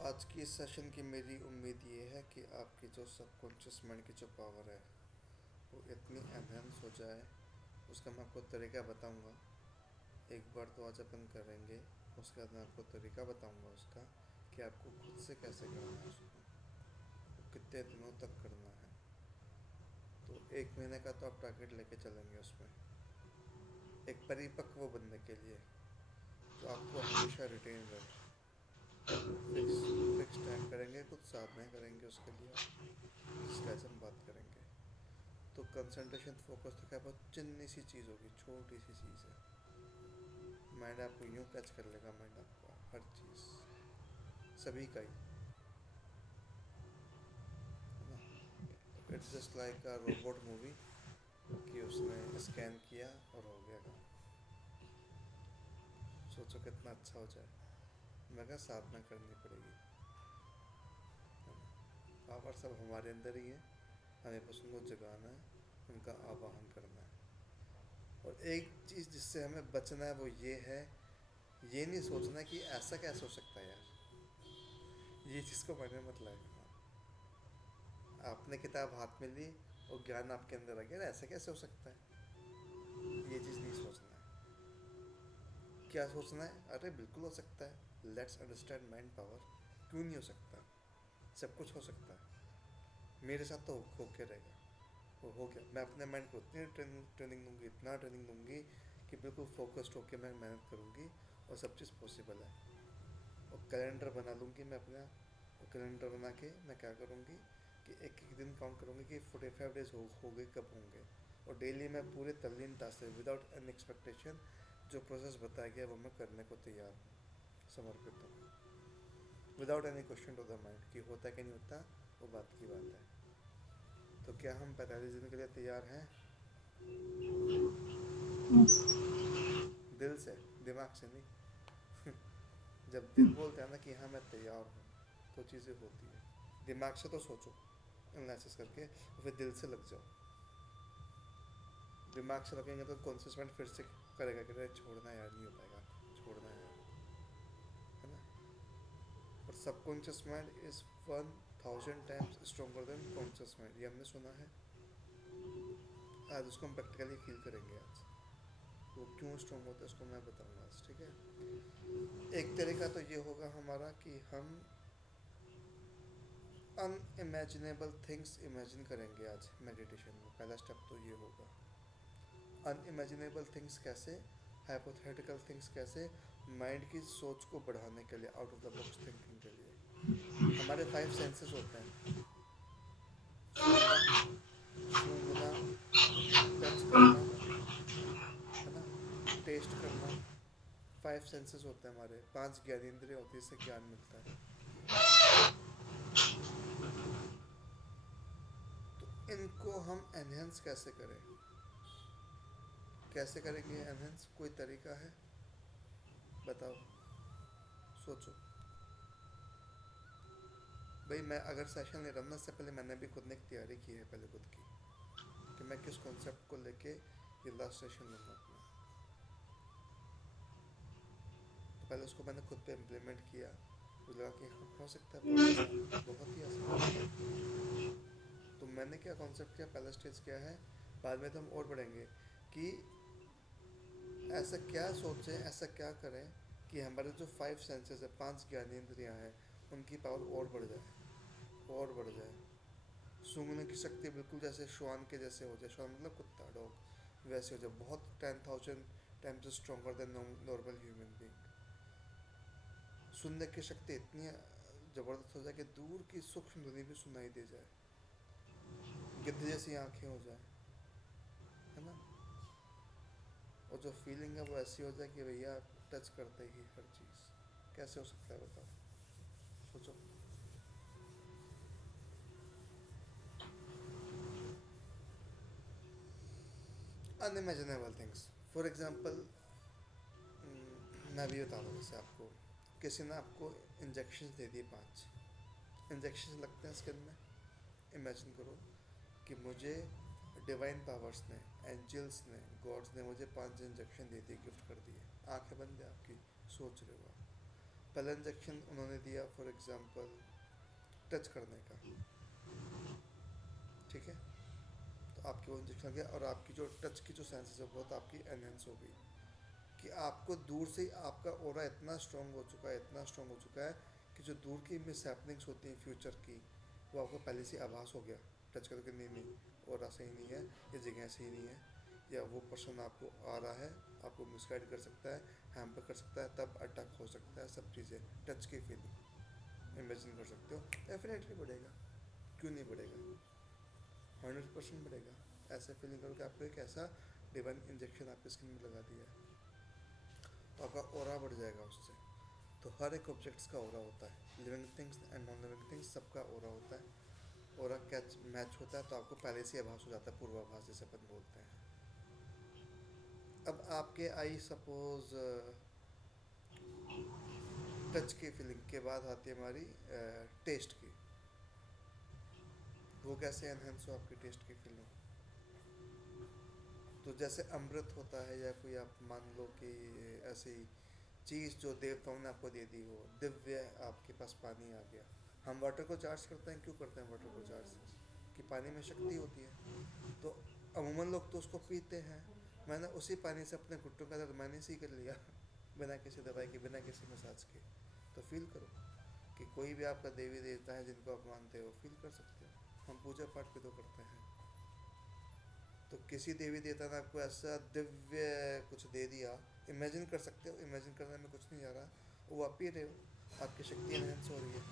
आज की इस सेशन की मेरी उम्मीद ये है कि आपकी जो सबकॉन्शियस माइंड की जो पावर है वो इतनी एनहेंस हो जाए। उसका मैं आपको तरीका बताऊंगा। एक बार तो आज अपन करेंगे, उसके बाद मैं आपको तरीका बताऊंगा उसका कि आपको खुद से कैसे करना है उसको, वो कितने दिनों तक करना है। तो 1 महीने का तो आप टारगेट लेके चलेंगे उसमें, एक परिपक्व बनने के लिए जो आपको हमेशा रिटेन रहे। फिक्स फिक्स टाइम करेंगे, कुछ साधनाएं करेंगे उसके लिए आप, जिसका आज हम बात करेंगे। तो कंसंट्रेशन फोकस तो क्या बहुत चिन्नी सी चीज़ होगी, छोटी सी चीज़ है। माइंड आपको यूँ कैच कर लेगा, माइंड आपका हर चीज़, सभी का ही, है ना। तो it's just like a robot movie कि उसने स्कैन किया और हो गया काम। सोचो कितना अच्छा हो जाए। मैं कहा साधना करनी पड़ेगी, है ना। पावर सब हमारे अंदर ही है, हमें बस उनको जगाना है, उनका आवाहन करना है। और एक चीज़ जिससे हमें बचना है वो ये है, ये नहीं सोचना कि ऐसा कैसे हो सकता है यार, ये चीज़ को मैंने मत लाया दिमाग। आपने किताब हाथ में ली और ज्ञान आपके अंदर आ गया, ऐसा कैसे हो सकता है, ये चीज़ नहीं सोचना है। क्या सोचना है, अरे बिल्कुल हो सकता है, लेट्स अंडरस्टैंड माइंड पावर। क्यों नहीं हो सकता, सब कुछ हो सकता है। मेरे साथ तो होके रहेगा, वो हो गया। मैं अपने माइंड को इतनी ट्रेनिंग दूंगी, इतना ट्रेनिंग दूंगी कि बिल्कुल फोकस्ड होकर मैं मेहनत करूंगी और सब चीज़ पॉसिबल है। और कैलेंडर बना लूँगी मैं अपना, और कैलेंडर बना के मैं क्या करूँगी कि एक एक दिन काउंट करूँगी कि 45 डेज हो गए कब होंगे। और डेली मैं पूरे तल्लीनता से विदाउट एन एक्सपेक्टेशन जो प्रोसेस बताया गया वो मैं करने को तैयार हूँ, समर्पित हूँ, without any question to the mind कि होता कि नहीं होता, वो बात की बात है। तो क्या हम 45 दिन के लिए तैयार हैं? Yes. दिल से, दिमाग से नहीं। जब दिल बोलता है ना कि हाँ मैं तैयार हूँ, तो चीज़ें होती है। दिमाग से तो सोचो एनालिसिस करके, और फिर दिल से लग जाओ। दिमाग से लगेंगे तो कॉन्शियस माइंड फिर से करेगा कि छोड़ना यार, नहीं हो पाएगा, छोड़ना है यार, है ना। और subconscious mind is 1000 times stronger then conscious mind, ये हमने सुना है। आज उसको हम प्रैक्टिकली फील करेंगे आज, वो क्यों स्ट्रोंग होता है उसको मैं बताऊंगा आज, ठीक है। एक तरीका तो ये होगा हमारा कि हम अनइमेजिनेबल थिंग्स इमेजिन करेंगे आज मेडिटेशन में। पहला स्टेप तो ये होगा। अनइमेजिनेबल थिंग्स कैसे, हाइपोथेटिकल थिंग्स कैसे, माइंड की सोच को बढ़ाने के लिए, out of the box thinking के लिए। हमारे 5 सेंसेस होते हैं, सुनना, सूंघना, टच करना, है ना, टेस्ट करना। 5 सेंसेस होते हैं हमारे, 5 ज्ञानेंद्रिय होती है, इससे ज्ञान मिलता है। तो इनको हम एनहेंस कैसे करें, कैसे करेंगे एनहेंस, कोई तरीका है? बताओ, सोचो। भाई मैं अगर सेशन ले रहा हूँ ना, इससे पहले मैंने भी खुद ने एक तैयारी की है पहले खुद की, कि मैं किस कॉन्सेप्ट को लेके ये लास्ट सेशन लूँगा अपना। तो पहले उसको मैंने खुद पे इम्प्लीमेंट किया, मुझे लगा कि हाँ हो सकता है, बहुत आसान है, बहुत ही आसान है। तो मैंने क्या कॉन्सेप्ट किया, पहला स्टेज क्या है, बाद में तो हम और बढ़ेंगे कि ऐसा क्या सोचें, ऐसा क्या करें कि हमारे जो 5 सेंसेस है, 5 ज्ञानेंद्रियाँ हैं, उनकी पावर और बढ़ जाए, और बढ़ जाए। सूंघने की शक्ति बिल्कुल जैसे श्वान के जैसे हो जाए, श्वान मतलब कुत्ता, डॉग, वैसे हो जाए, बहुत 10,000 times stronger then normal human being. सुनने की शक्ति इतनी ज़बरदस्त हो जाए कि दूर की सूक्ष्म ध्वनि भी सुनाई दे जाए, गिद्ध जैसी आंखें हो जाए, है ना। और जो फीलिंग है वो ऐसी हो जाए कि भैया टच करते ही हर चीज़। कैसे हो सकता है बताओ, सोचो। अनइमेजिनेबल थिंग्स, फॉर एग्जाम्पल, मैं भी बता दूँ जैसे आपको, किसी ने आपको इंजेक्शन दे दिए 5 इंजेक्शन लगते हैं स्किन में। इमेजिन करो कि मुझे डिवाइन पावर्स ने, एंजल्स ने, गॉड्स ने मुझे 5 इंजेक्शन दे दिए, गिफ्ट कर दिए। आंखें बंद है आपकी, सोच रहे हो आप, पहला इंजेक्शन उन्होंने दिया फॉर एग्जांपल टच करने का, ठीक है, तो आपकी वो इंजेक्शन लग गया और आपकी जो टच की जो सेंसेस है बहुत आपकी एनहेंस हो गई, कि आपको दूर से ही आपका ऑरा इतना स्ट्रांग हो चुका है, इतना स्ट्रांग हो चुका है कि जो दूर की मिस हैपनिंग्स होती हैं फ्यूचर की, वो आपको पहले से आभास हो गया टच करके, नहीं नहीं ऑरा सही नहीं है, ये जगह सही नहीं है, या वो पर्सन आपको आ रहा है, आपको मिसगाइड कर सकता है, हैम्पर कर सकता है, तब अटैक हो सकता है, सब चीज़ें टच की फीलिंग इमेजिन कर सकते हो, डेफिनेटली बढ़ेगा, क्यों नहीं बढ़ेगा, 100% बढ़ेगा। ऐसा फीलिंग करो कि आपको एक ऐसा डिवाइन इंजेक्शन आपकी स्किन में लगा दिया है, तो आपका ऑरा बढ़ जाएगा उससे। तो हर एक ऑब्जेक्ट्स का ऑरा होता है, living things and non living things सबका ऑरा होता है, ऑरा कैच मैच होता है तो आपको पहले से आभास हो जाता है, पूर्वाभास जिसे अपन बोलते हैं। अब आपके आई सपोज टच की फीलिंग के बाद आती है हमारी टेस्ट की, वो कैसे एनहेंस हो आपकी टेस्ट की फीलिंग, तो जैसे अमृत होता है या कोई आप मान लो कि ऐसी चीज़ जो देवताओं ने आपको दे दी हो, दिव्य आपके पास पानी आ गया, हम वाटर को चार्ज करते हैं, क्यों करते हैं वाटर को चार्ज, कि पानी में शक्ति होती है, तो अमूमन लोग तो उसको पीते हैं, मैंने उसी पानी से अपने घुट्टों का दर्द मैंने ही कर लिया बिना किसी दवाई के, बिना किसी मसाज के। तो फील करो कि कोई भी आपका देवी देवता है जिनको आप मानते हो, फील कर सकते हो, हम पूजा पाठ भी तो करते हैं, तो किसी देवी देवता ने आपको ऐसा दिव्य कुछ दे दिया, इमेजिन कर सकते हो, इमेजिन करने में कुछ नहीं आ रहा, वो आप पी रहे हो, आपकी शक्ति एनहेंस हो रही है,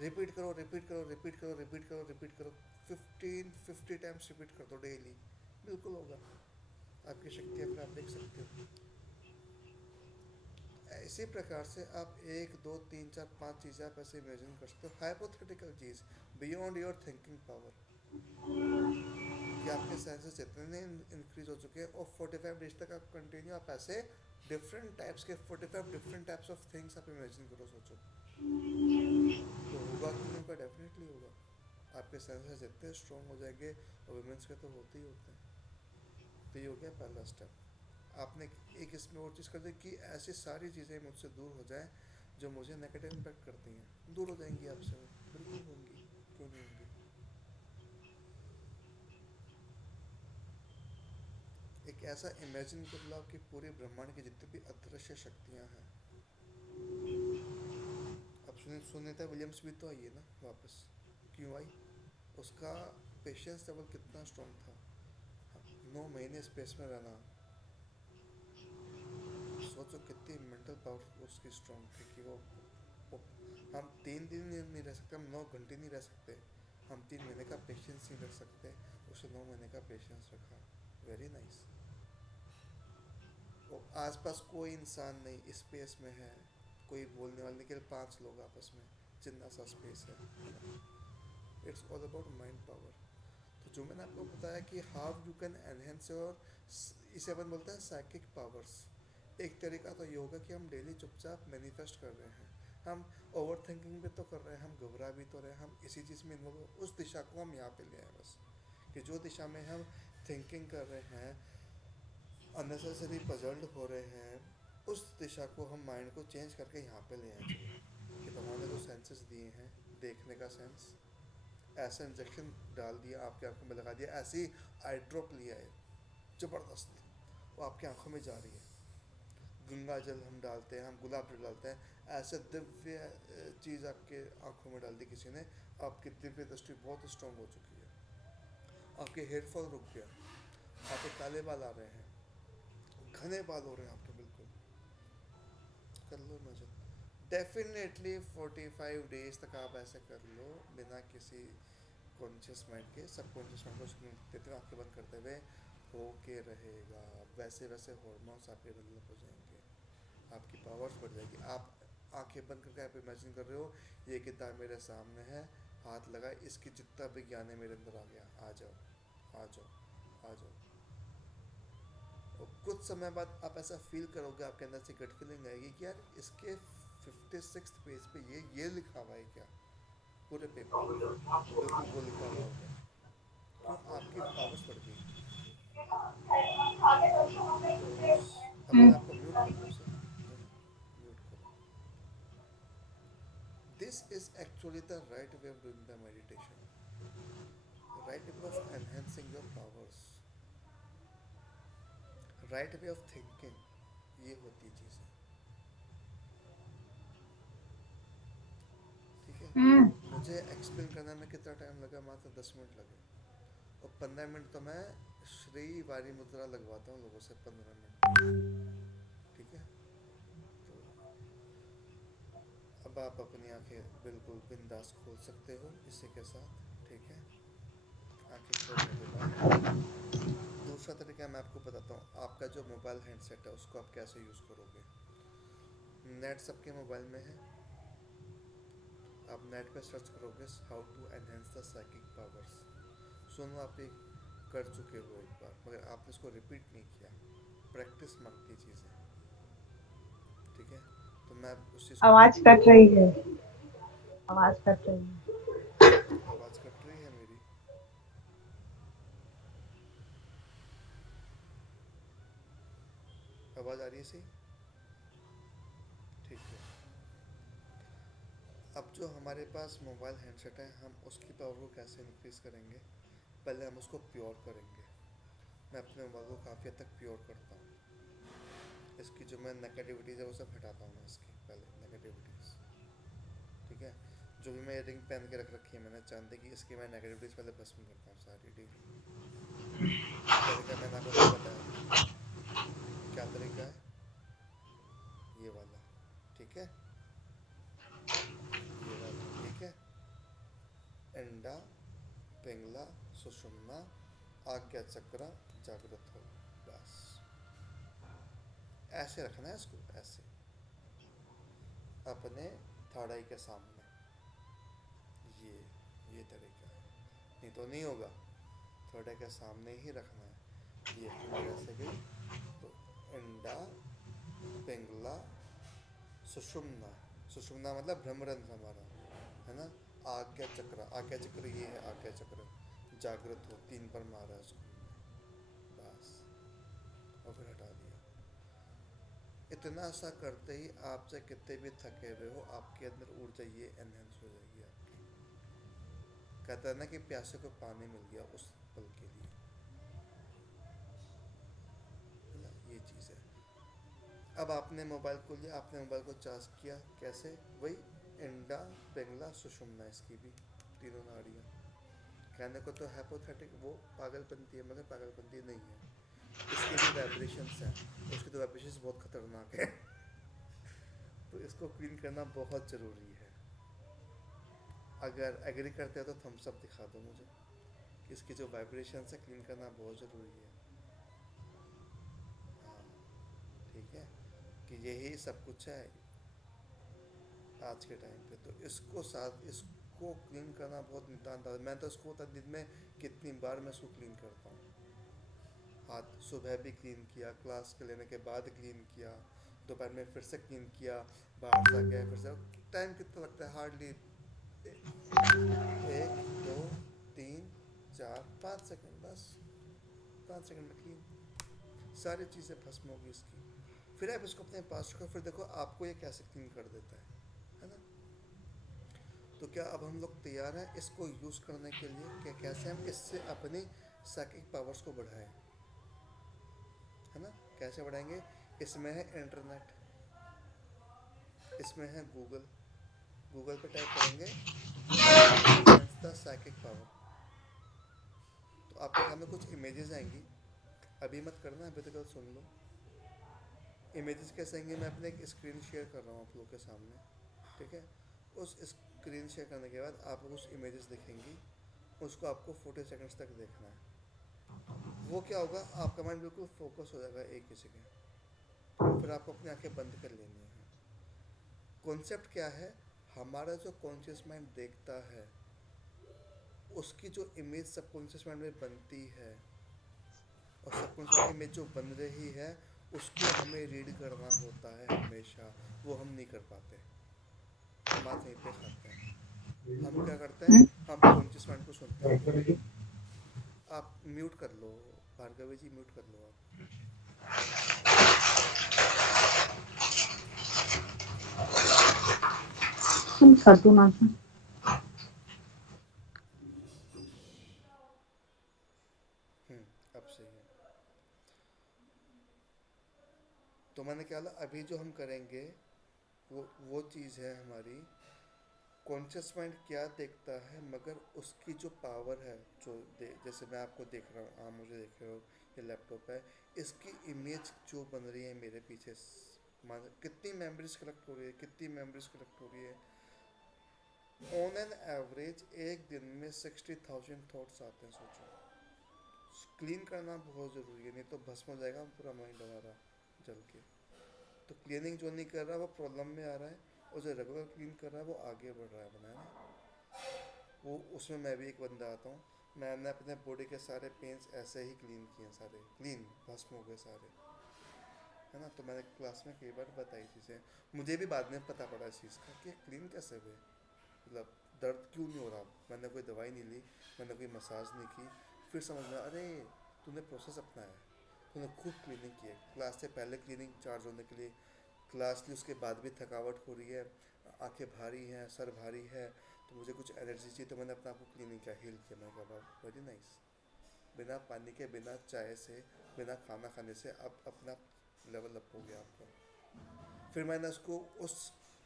रिपीट करो रिपीट करो रिपीट करो रिपीट करो रिपीट करो, 50 टाइम्स रिपीट कर दो डेली, बिल्कुल होगा, आपकी शक्ति अपने आप देख सकते हो। इसी प्रकार से आप एक दो तीन चार पांच चीज़ें आप ऐसे इमेजिन कर सकते हो, hypothetical cheese beyond your thinking power, कि आपके सेंसेस इतने इंक्रीज हो चुके हैं और 45 डेज तक आप कंटिन्यू आप ऐसे डिफरेंट टाइप्स के 45 डिफरेंट टाइप्स ऑफ थिंग्स आप इमेजिन करो, सोचो, तो होगा कि नहीं होगा, डेफिनेटली होगा, आपके सेंसेस इतने स्ट्रॉन्ग हो जाएंगे, और वुमेंस के तो होते ही होते हैं। तो ये हो गया पहला स्टेप, आपने एक इसमें और चीज़ कर दी कि ऐसी सारी चीज़ें मुझसे दूर हो जाएं जो मुझे नेगेटिव इम्पैक्ट करती हैं, दूर हो जाएंगी आपसे, वो बिल्कुल होंगी, क्यों नहीं होंगी। एक ऐसा इमेजिन कर लो कि पूरे ब्रह्मांड की जितनी भी अदृश्य शक्तियाँ हैं, अब सुनीता विलियम्स भी तो आई है ना वापस, क्यों आई, उसका पेशेंस लेवल कितना स्ट्रॉन्ग था, 9 महीने स्पेस में रहना, सोचो कितनी मेंटल पावर उसकी स्ट्रॉन्ग थी कि वो हम 3 दिन नहीं रह सकते, हम 9 घंटे नहीं रह सकते, हम 3 महीने का पेशेंस नहीं रख सकते, उसे 9 महीने का पेशेंस रखा, वेरी नाइस। वो आसपास कोई इंसान नहीं, स्पेस में है, कोई बोलने वाले के लिए 5 लोग आपस में, जितना सा स्पेस है ना, it's all about mind power. तो जो मैंने आपको बताया कि how you can enhance your, इसे अपन बोलते हैं साइकिक पावर्स, एक तरीका तो ये होगा कि हम डेली चुपचाप मैनिफेस्ट कर रहे हैं, हम ओवर थिंकिंग भी तो कर रहे हैं, हम घबरा भी तो रहे हैं, हम इसी चीज़ में इन्वॉल्व, उस दिशा को हम यहाँ पे ले आए बस, कि जो दिशा में हम थिंकिंग कर रहे हैं, अननेसेसरी पजल्ड हो रहे हैं, उस दिशा को हम माइंड को चेंज करके यहाँ पे ले आए, चलो कि भगवान ने जो सेंसेस दिए हैं, देखने का सेंस, ऐसा इंजेक्शन डाल दिया आपकी आंखों में, लगा दिया, ऐसी आई ड्रॉप लिया है ज़बरदस्त, वो आपकी आंखों में जा रही है, गंगा जल हम डालते हैं, हम गुलाब जल डालते हैं, ऐसे दिव्य चीज़ आपके आंखों में डाल दी किसी ने, आपकी दिव्य दृष्टि बहुत स्ट्रांग हो चुकी है, आपके हेयरफॉल रुक गया, आपके काले बाल आ रहे हैं, घने बाल हो रहे हैं आपके, बिल्कुल कर लो इमेजिन, डेफिनेटली 45 डेज तक आप ऐसे कर लो बिना किसी कॉन्शियस माइंड के, सब कॉन्शियस माइंड को सुन देते हुए आंखें बंद करते हुए, हो के रहेगा, वैसे वैसे हॉर्मोन्स आपके डेवलप हो जाएंगे, आपकी पावर्स बढ़ जाएगी, आप आंखें बंद करके आप इमेजिन कर रहे हो ये किताब मेरे सामने है, हाथ लगा, इसकी जितना भी ज्ञान है मेरे अंदर आ गया, आ जाओ आ जाओ आ जाओ, और कुछ समय बाद आप ऐसा फील करोगे, आपके अंदर से गट फीलिंग आएगी कि यार इसके 56 पेज पे ये लिखा हुआ है क्या, पूरे पेपर में बिल्कुल वो लिखा हुआ होगा, क्यों, आपकी पावर्स बढ़ गई। तो अपने आप को म्यूट कर लो सर, है ना, म्यूट करो। this is actually the right way of doing the meditation, right way of enhancing your powers, right way of thinking. ये होती चीज़ें, ठीक है। हम्म। मुझे एक्सप्लेन करने में कितना टाइम लगा, मात्र 10 मिनट लगे, और 15 मिनट तो मैं श्री वारी मुद्रा लगवाता हूँ लोगों से, 15 मिनट, ठीक है। तो अब आप अपनी आंखें बिल्कुल बिंदास खोल सकते हो इसी के साथ, ठीक है। आंखें खोलने के बाद दूसरा तरीका मैं आपको बताता हूँ। आपका जो मोबाइल हैंडसेट है उसको आप कैसे यूज़ करोगे। नेट सबके मोबाइल में है, आप नेट पे सर्च करोगे how to enhance the psychic powers. सुनो, आप ये कर चुके हो एक बार, मगर आपने इसको रिपीट नहीं किया। प्रैक्टिस मांगती चीज़ें, ठीक है। तो मैं उस चीज़ को आवाज कट रही है। आवाज कट रही है। आवाज़ कट रही है मेरी? आवाज़ आ रही है सही? ठीक है। अब जो हमारे पास मोबाइल हैंडसेट है, हम उसकी पावर को कैसे इंक्रीज़ करेंगे। पहले हम उसको प्योर करेंगे। मैं अपने मोबाइल को काफ़ी हद तक प्योर करता हूँ। इसकी जो मैं नेगेटिविटीज़ है वो सब हटाता हूँ मैं, इसकी पहले नेगेटिविटीज़, ठीक है। जो भी मैं रिंग पहन के रख रखी है मैंने चांदी की, इसकी मैं नेगेटिविटीज़ पहले भस्म करता हूँ सारी डील। तरीका मैंने आपको कल बताया था। क्या तरीका है? ये वाला, ठीक है। ये वाला, ठीक है। अंडा, पिंगला, सुषुम्ना, आज्ञा चक्र, जागृत हो, बस। ऐसे रखना है इसको, ऐसे अपने थर्ड आई के सामने। ये ये तरीका है, नहीं तो नहीं होगा। थर्ड आई के सामने ही रखना है। ये फिंगर ऐसे गई तो अंडा, पिंगला, सुषुम्ना। सुषुम्ना मतलब ब्रह्मरंध्र हमारा, है ना। आज्ञा चक्र, आज्ञा चक्र ये है, आज्ञा चक्र। जागृत हो, 3 बार मारा उसको हमने, बस। और फिर हटा दिया। इतना सा करते ही आप चाहे कितने भी थके हुए हो, आपके अंदर ऊर्जा ये एनहेंस हो जाएगी आपकी। कहता है ना कि प्यासे को पानी मिल गया उस पल के लिए, है ना। ये चीज़ है। अब आपने मोबाइल को लिया, आपने मोबाइल को चार्ज किया, कैसे? वही इंडा, पिंगला, सुषुम्ना, इसकी भी तीनों नाड़ियाँ। कहने को तो हाइपोथेटिक वो पागलपंती है, मगर पागलपंती नहीं है। इसके भी वाइब्रेशंस हैं, उसकी तो वाइब्रेशंस बहुत खतरनाक है। तो इसको क्लीन करना बहुत ज़रूरी है। अगर एग्री करते हो तो थम्स अप दिखा दो मुझे कि इसकी जो वाइब्रेशंस है क्लीन करना बहुत ज़रूरी है। हाँ, ठीक है। कि यही सब कुछ है आज के टाइम पे, तो इसको साथ इसको क्लीन करना बहुत नितान्त है। मैं तो इसको दिन में कितनी बार मैं इसको क्लीन करता हूँ। हाथ सुबह भी क्लीन किया, क्लास के लेने के बाद क्लीन किया, दोपहर में फिर से क्लीन किया, बाहर से आके फिर से। टाइम कितना लगता है? हार्डली 1, 2, 3, 4, 5 सेकंड, बस। 5 सेकंड में क्लीन, सारी चीज़ें भस्म होगी इसकी। फिर आप इसको अपने पास रखो, फिर देखो आपको ये कैसे क्लीन कर देता है ना। तो क्या अब हम लोग तैयार हैं इसको यूज़ करने के लिए, कि कैसे हम इससे अपनी साइकिक पावर्स को बढ़ाएं, है ना। कैसे बढ़ाएंगे? इसमें है इंटरनेट, इसमें है गूगल। गूगल पे टाइप करेंगे how to enhance the psychic power, तो आपके सामने कुछ इमेजेस आएंगी। अभी मत करना, अभी तक सुन लो। इमेजेस कैसे आएंगे? मैं अपने एक स्क्रीन शेयर कर रहा हूँ आप लोग के सामने, ठीक है। उस स्क्रीन शेयर करने के बाद आपको कुछ इमेजेस दिखेंगी, उसको आपको 40 सेकंड्स तक देखना है। वो क्या होगा, आपका माइंड बिल्कुल फोकस हो जाएगा एक ही जगह, और फिर आपको अपनी आंखें बंद कर लेनी है। कॉन्सेप्ट क्या है? हमारा जो कॉन्शियस माइंड देखता है, उसकी जो इमेज सबकॉन्शियस माइंड में बनती है, और सबकॉन्शियस माइंड इमेज जो बन रही है उसको हमें रीड करना होता है हमेशा। वो हम नहीं कर पाते, हम बात वहीं पे खाते हैं। हम क्या करते हैं? हम कॉन्शियस माइंड को सुनते हैं। आप म्यूट कर लो, भार्गवी जी, म्यूट कर लो आप। Satunasa. अब सही है। तो मैंने क्या बोला, अभी जो हम करेंगे वो चीज़ है हमारी, कॉन्शियस माइंड क्या देखता है, मगर उसकी जो पावर है, जैसे मैं आपको देख रहा हूँ, आप मुझे देख रहे हो, ये लैपटॉप है, इसकी इमेज जो बन रही है मेरे पीछे, मान कितनी मेमोरीज कलेक्ट हो रही है, कितनी मेमोरीज कलेक्ट हो रही है, ऑन एन एवरेज एक दिन में 60,000 थॉट्स आते हैं, सोचो। क्लीन करना बहुत ज़रूरी है, नहीं तो भस्म हो जाएगा पूरा माइंड हमारा जल के। तो क्लीनिंग जो नहीं कर रहा वो प्रॉब्लम में आ रहा है, और जो रेगुलर क्लीन कर रहा है वो आगे बढ़ रहा है, बनाया ना। वो उसमें मैं भी एक बंदा आता हूँ। मैंने अपने बॉडी के सारे पेन्स ऐसे ही क्लीन किए, सारे क्लीन भस्म हो गए सारे, है ना। तो मैंने क्लास में कई बार बताई चीज़ें, मुझे भी बाद में पता पड़ा इस चीज़ का कि क्लीन कैसे हुए, मतलब दर्द क्यों नहीं हो रहा। मैंने कोई दवाई नहीं ली, मैंने कोई मसाज नहीं की, फिर समझ में, अरे तूने प्रोसेस अपनाया, तूने खूब क्लीनिंग की है, क्लास से पहले क्लीनिंग चार्ज होने के लिए, क्लास ली उसके बाद भी थकावट हो रही है, आंखें भारी हैं, सर भारी है, तो मुझे कुछ एनर्जी चाहिए, तो मैंने अपने आप को क्लीनिंग किया, हील किया। मैंने कहा वेरी नाइस, बिना पानी के, बिना चाय से, बिना खाना खाने से अब अपना लेवल अप हो गया आपका। फिर मैंने उसको उस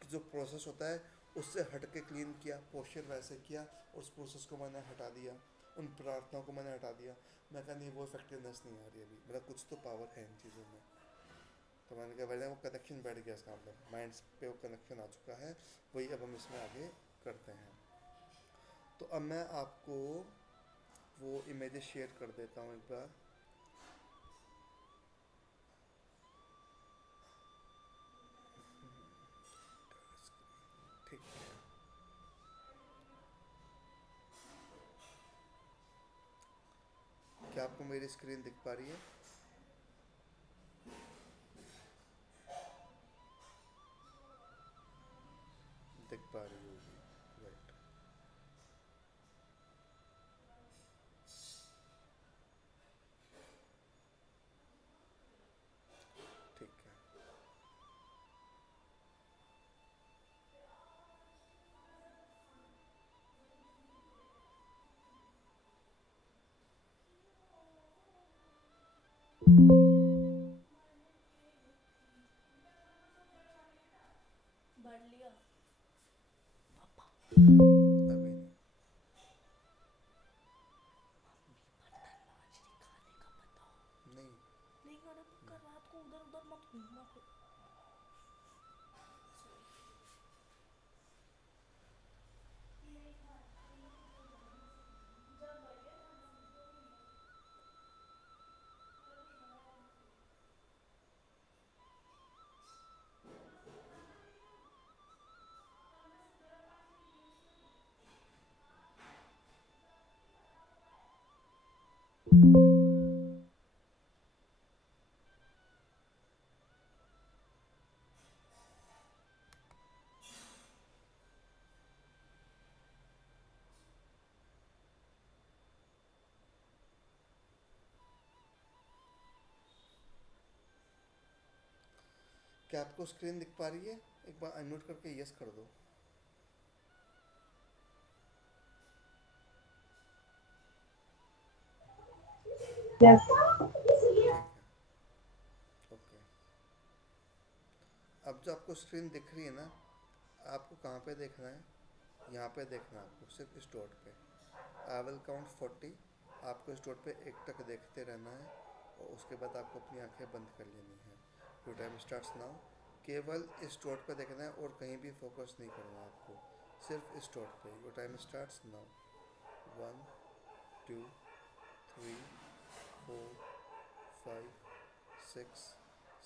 जो प्रोसेस होता है उससे हट के क्लीन किया, पोस्चर वैसे किया, और उस प्रोसेस को मैंने हटा दिया, उन प्रार्थनाओं को मैंने हटा दिया। मैं कहा नहीं, वो इफेक्टिवनेस नहीं आ रही अभी, मतलब कुछ तो पावर है इन चीज़ों में। तो मैंने कहा मैंने वो कनेक्शन बैठ गया इसका, मतलब माइंड पे वो कनेक्शन आ चुका है, वही अब हम इसमें आगे करते हैं। तो अब मैं आपको वो इमेजेस शेयर कर देता हूँ एक बार। ठीक है, क्या आपको मेरी स्क्रीन दिख पा रही है? दिख पा रही होगी, राइट। ठीक है। अभी नहीं। नहीं। क्या आपको स्क्रीन दिख पा रही है? एक बार अनम्यूट करके यस कर दो। Yes. ठीक है, ओके। अब जो आपको स्क्रीन दिख रही है ना, आपको कहाँ पे देखना है? यहाँ पे देखना है आपको, सिर्फ इस डॉट पे। आई विल काउंट 40, आपको इस डॉट पे एक तक देखते रहना है, और उसके बाद आपको अपनी आंखें बंद कर लेनी है। Your time starts now. केवल इस डॉट पे देखना है और कहीं भी फोकस नहीं करना है आपको, सिर्फ इस डॉट पे। Your time starts now. 1 2 3 4 5 6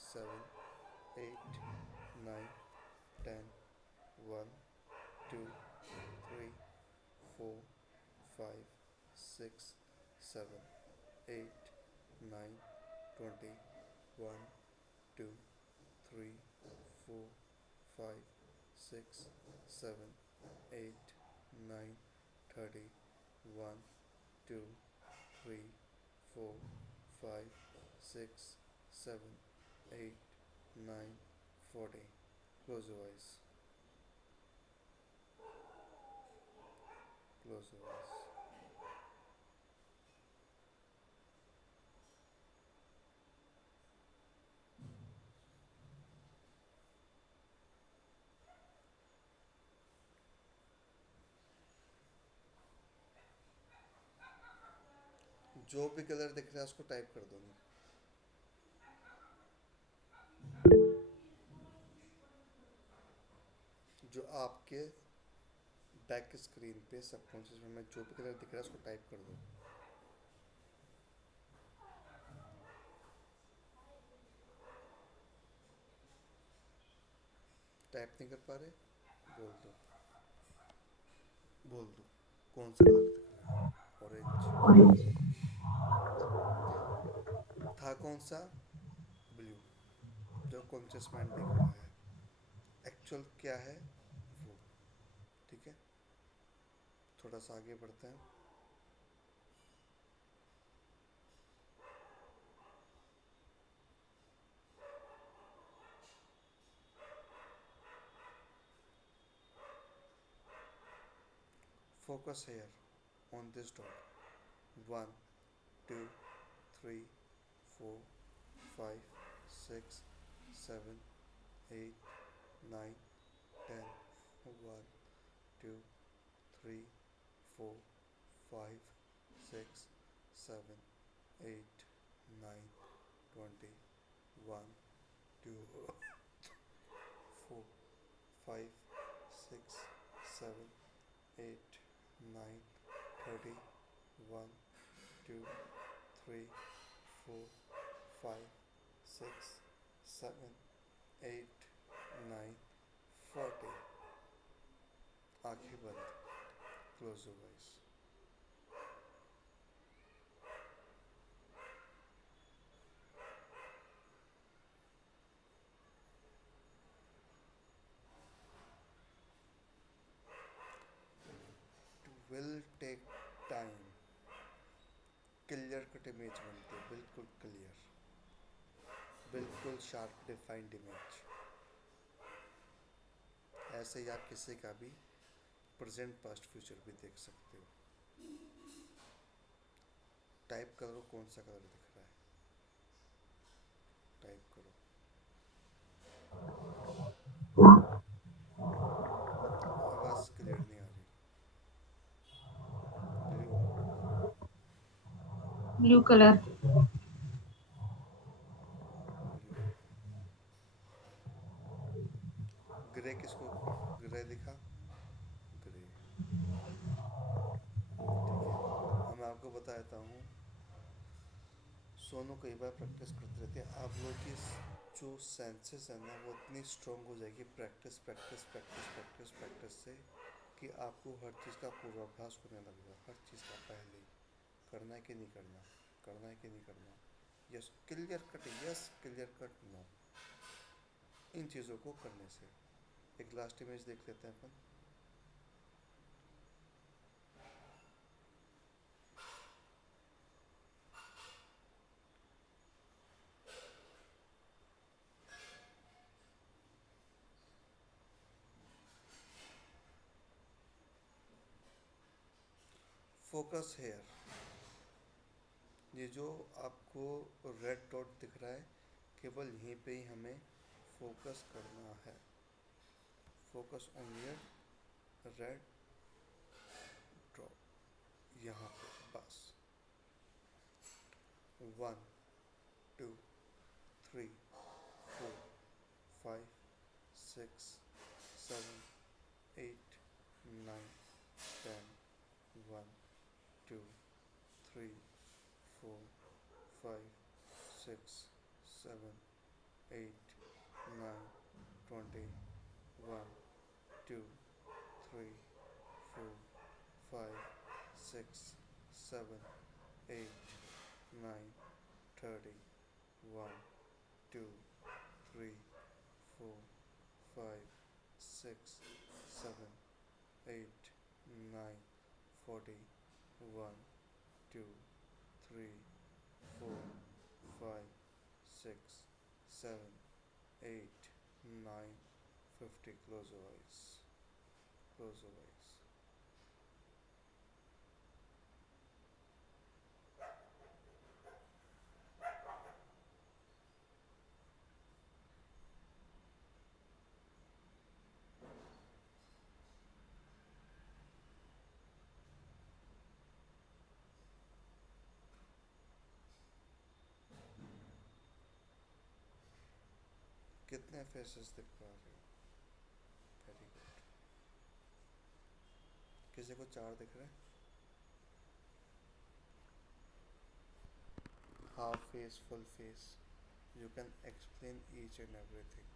7 8 9 20 21 22 23 24 25 6 7 8 9 30 1 2 3 4 5 6 7 8 9 40। Close your eyes. Close your eyes. जो भी कलर दिख रहा है उसको टाइप कर दो। जो आपके बैक स्क्रीन पे सबकॉन्शियस में जो भी कलर दिख रहा है उसको टाइप कर दो। टाइप नहीं कर पा रहे? बोल दो, बोल दो। कौन सा कलर दिख रहा है? ऑरेंज। ऑरेंज। था कौन सा? ब्लू। जो कॉन्शियस माइंड देख रहा है, एक्चुअल क्या है वो। ठीक है, थोड़ा सा आगे बढ़ते हैं। Focus here on this dot. 1 2 3 4 5 6 7 8 9 20 21 22 23 24 25 6 7 8 9 30 1 2 3 4 5 6 7 8 9 40। आंखें बंद। Close your eyes. It will take time. Clear cut image बनती है, बिल्कुल क्लियर, बिल्कुल शार्प डिफाइंड इमेज। ऐसे ही आप किसी का भी प्रेजेंट पास्ट फ्यूचर भी देख सकते हो। टाइप करो कौन सा कलर दिख रहा है, टाइप करो। आवाज़ क्लियर नहीं आ रही। Blue. Blue colour. Blue. Grey किसको? ग्रे दिखा? ग्रे। ठीक है, अब मैं आपको बता देता हूँ। सोनू कई बार प्रैक्टिस करते रहते हैं। आप लोग की जो सेंसेस है ना वो इतनी स्ट्रांग हो जाएगी practice practice practice practice practice से, कि आपको हर चीज़ का पूर्वाभ्यास होने लगेगा। हर चीज़ का पहले ही करना है कि नहीं करना, करना है कि नहीं करना, yes clear cut, yes clear cut, no. इन चीज़ों को करने से। एक लास्ट इमेज देख लेते हैं अपन। Focus hair. ये जो आपको रेड डॉट दिख रहा है, केवल यहीं पे ही हमें फोकस करना है। Focus on your red drop, यहाँ पे बस। 1 2 3 4 5 6 7 8 9 40 1 2 3 4 5 6 7 8 9 40 1 2 3 4 5 6 7 8 9 50। Close your eyes, close your eyes। कितने फेसेस दिख पा रहे हो? Very good. किसी को 4 दिख रहे हैं? Half face, full face, you can explain each and everything.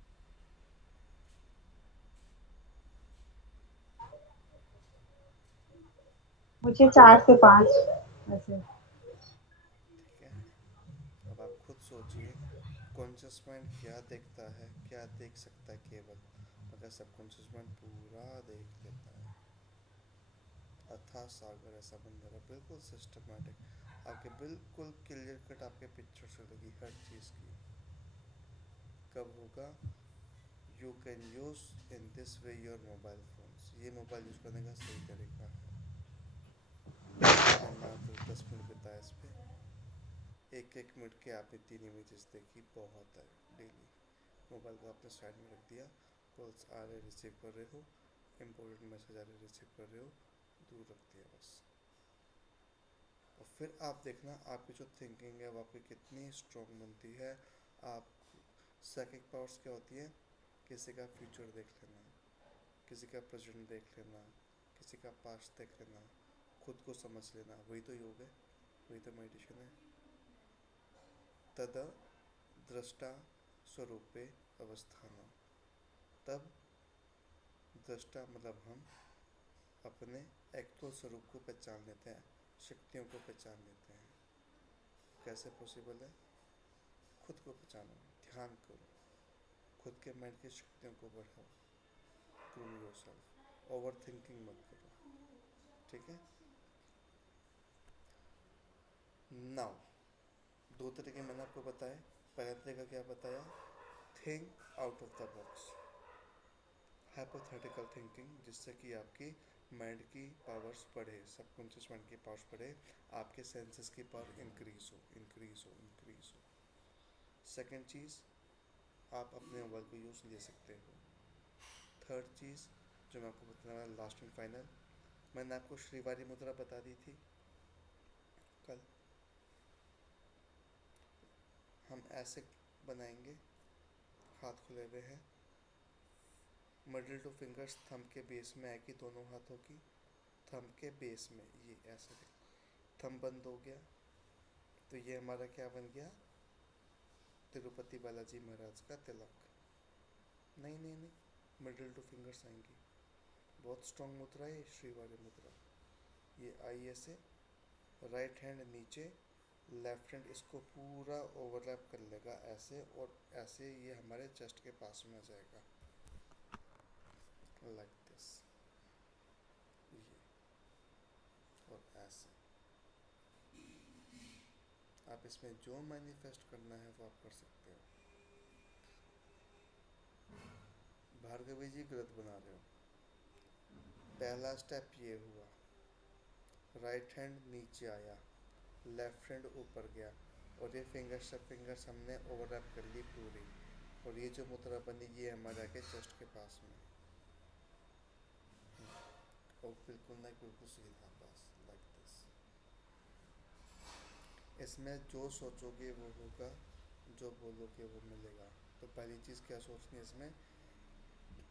मुझे 4 से 5 ऐसे। ठीक है, अब आप खुद सोचिए, कॉन्शियस माइंड क्या देखता है, क्या देख सकता है केवल, मगर सबकॉन्शियस माइंड पूरा देख लेता है। अथाह सागर ऐसा बंदर है, बिल्कुल सिस्टमेटिक, आपके बिल्कुल क्लियर कट आपके पिक्चर चलेगी हर चीज़ की। कब होगा? You can use in this way your mobile phones, ये मोबाइल यूज़ करने का सही तरीका है। मैंने मात्र 10 मिनट बिताया इस पर, एक एक मिनट के आपने 3 इमेजेस देखी, बहुत है। डेली मोबाइल को आपने साइड में रख दिया, कॉल्स आ रहे रिसीव कर रहे हो, इंपॉर्टेंट मैसेज आ रहे रिसीव कर रहे हो, दूर रख दिया बस। और फिर आप देखना आपकी जो थिंकिंग है वो आपकी कितनी स्ट्रॉन्ग बनती है। आप साइकिक पावर्स क्या होती है? किसी का फ्यूचर देख लेना, किसी का प्रेजेंट देख लेना, किसी का पास्ट देख लेना, खुद को समझ लेना, वही तो योग है, वही तो मेडिटेशन है। तद दृष्टा स्वरूपे अवस्थान, तब दृष्टा मतलब हम अपने एक्चुअल स्वरूप को पहचान लेते हैं, शक्तियों को पहचान लेते हैं। कैसे पॉसिबल है? खुद को पहचानो, ध्यान करो, खुद के माइंड की शक्तियों को बढ़ाओ, ग्रूम योरसेल्फ, ओवर थिंकिंग मत करो। ठीक है। नाउ, 2 तरीके मैंने आपको बताए। पहला तरीका क्या बताया? Think out of the box, hypothetical thinking, जिससे कि आपकी माइंड की पावर्स बढ़े, सबकॉन्शियस माइंड की पावर्स बढ़े, आपके सेंसेस की पावर इंक्रीज हो, इंक्रीज हो, इंक्रीज हो। सेकेंड चीज़, आप अपने मोबाइल को यूज़ ले सकते हो। थर्ड चीज़ जो मैं आपको बताने वाला, लास्ट एंड फाइनल, मैंने आपको श्रीवारी मुद्रा बता दी थी कल। हम ऐसे बनाएंगे, हाथ खुले हुए हैं, मिडिल टू फिंगर्स थंब के बेस में आएगी, दोनों हाथों की थंब के बेस में, ये ऐसे थंब बंद हो गया तो ये हमारा क्या बन गया? तिरुपति बालाजी महाराज का तिलक। नहीं नहीं नहीं, मिडिल टू फिंगर्स आएंगी, बहुत स्ट्रॉन्ग मुद्रा है श्रीवारी मुद्रा। ये आई ऐसे, राइट हैंड नीचे, लेफ्ट हैंड इसको पूरा ओवरलैप कर लेगा ऐसे, और ऐसे ये हमारे चेस्ट के पास में आ जाएगा, लाइक दिस, ये, और ऐसे। आप इसमें जो मैनिफेस्ट करना है वो आप कर सकते हो। भार्गवी जी व्रत बना रहे हो, पहला स्टेप ये हुआ, राइट हैंड नीचे आया, लेफ्ट हैंड ऊपर गया, और ये फिंगर्स हमने ओवरलैप कर ली पूरी, और ये जो मुद्रा बनी ये हमारे आके चेस्ट के पास में, और बिल्कुल नहीं, बिल्कुल सीधा, बस लाइक दिस। इसमें जो सोचोगे वो होगा, जो बोलोगे वो मिलेगा। तो पहली चीज़ क्या सोचनी है इसमें?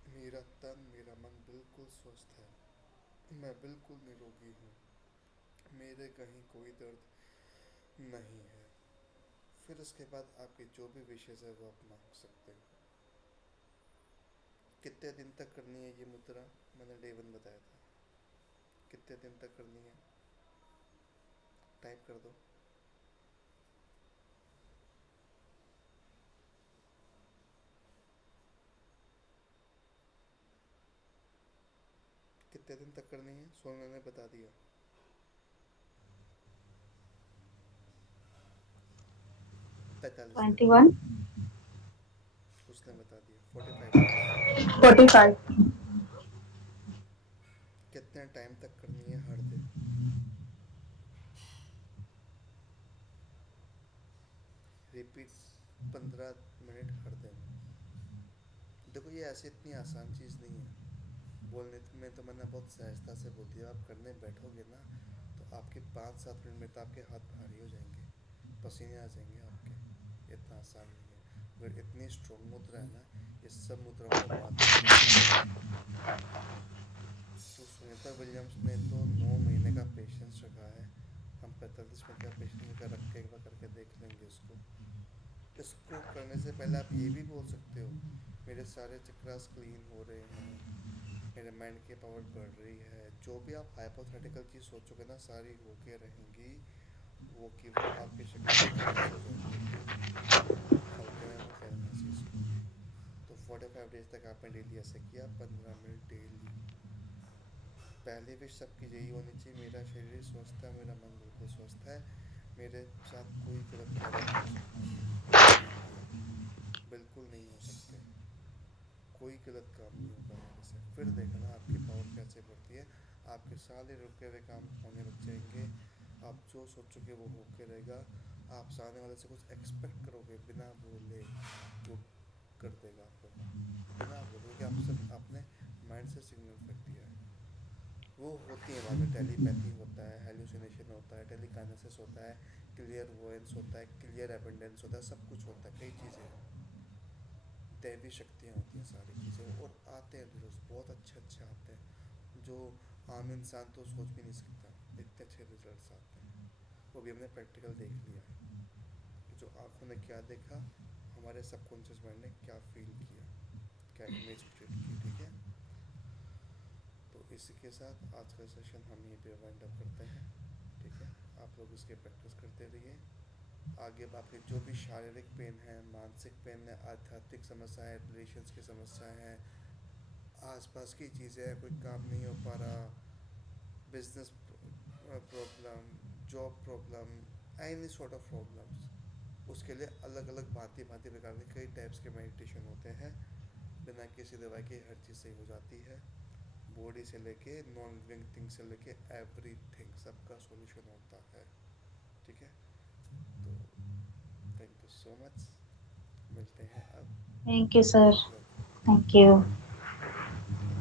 मेरा तन मेरा मन बिल्कुल स्वस्थ है, मैं बिल्कुल निरोगी हूँ, मेरे कहीं कोई दर्द नहीं है। फिर उसके बाद आपके जो भी विशेष है वो आप मांग सकते हो। कितने दिन तक करनी है ये मुद्रा? मैंने डे 1 बताया था, कितने दिन तक करनी है? टाइप कर दो। कितने दिन तक करनी है? सोनल ने बता दिया, 45 दिन। 21। उसने बता दिया 45 डेज। 45। कितने टाइम तक करनी है हर दिन? रिपीट 15 मिनट हर दिन। देखो ये ऐसी इतनी आसान चीज़ नहीं है, बोलने में तो मैंने बहुत सहजता से बोल दिया, आप करने बैठोगे ना तो आपके 5-7 मिनट में तो आपके हाथ भारी हो जाएंगे, पसीने आ जाएंगे आपके, इतना आसान नहीं है। अगर इतनी स्ट्रॉन्ग मुद्रा है ना, इस सब मुद्राओं को बांधने की ज़रूरत नहीं है। तो सुनीता विलियम्स ने तो 9 महीने का पेशेंस रखा है, हम 45 मिनट का पेशेंस का रख के एक बार करके देख लेंगे इसको। इसको करने से पहले आप ये भी बोल सकते हो, मेरे सारे चक्रास क्लीन हो रहे हैं, मेरे माइंड की पावर बढ़ रही है, जो भी आप हाइपोथेटिकल चीज़ सोचोगे ना सारी होके रहेंगी, वो की वो आपके शक्ति मैनिफेस्ट हो जाएंगी एकदम। हल्के में मत लेना इस चीज़ को। तो 45 डेज तक आपने डेली ऐसे किया, 15 मिनट डेली। पहली विश सबकी यही होनी चाहिए, मेरा शरीर स्वस्थ है, मेरा मन बिल्कुल स्वस्थ है, मेरे साथ कोई गलत कार्य नहीं हो सकता, कोई भी, बिल्कुल नहीं हो सकते, कोई गलत काम नहीं होगा मेरे से। फिर देखना आपकी पावर कैसे बढ़ती है, आपके सारे रुके हुए काम होने लग जाएंगे, आप जो सोचोगे वो होके रहेगा, आप सामने वाले से कुछ एक्सपेक्ट करोगे बिना बोले, वो कर देगा आपका काम, बिना बोले, क्योंकि आपसे आपने माइंड से सिग्नल फेंक दिया है। वो होती है बाद में, टेलीपैथी होता है, हेलुसिनेशन होता है, टेलीकाइनेसिस होता है, क्लियर वोएंस होता है, क्लियर एबंडेंस होता है, सब कुछ होता है, कई चीज़ें हैं, दैवी शक्तियाँ होती हैं सारी चीज़ें, और आते हैं रिजल्ट बहुत अच्छे अच्छे आते हैं, जो आम इंसान तो सोच भी नहीं सकता, इतने अच्छे रिजल्ट्स आते हैं। वो भी हमने प्रैक्टिकल देख लिया है कि जो आँखों ने क्या देखा, हमारे सबकॉन्शियस माइंड ने क्या फील किया, क्या इमेज क्रिएट की, ठीक है। तो इसी के साथ आज का सेशन हम यहीं पे वाइंड अप करते हैं, ठीक है। आप लोग इसके प्रैक्टिस करते रहिए, आगे आपके जो भी शारीरिक पेन है, मानसिक पेन है, आध्यात्मिक समस्या है, रिलेशंस की समस्या है, आसपास की चीज़ें हैं, कोई काम नहीं हो पा रहा, business problem, job problem, any sort of problems, उसके लिए अलग अलग भांति भांति प्रकार के कई टाइप्स के मेडिटेशन होते हैं, बिना किसी दवाई के हर चीज़ सही हो जाती है, बॉडी से लेके नॉन लिविंग थिंग से लेके एवरीथिंग, सबका सॉल्यूशन होता है, ठीक है। तो थैंक यू सो मच, मिलते हैं अब। Thank you sir. Welcome. Thank you.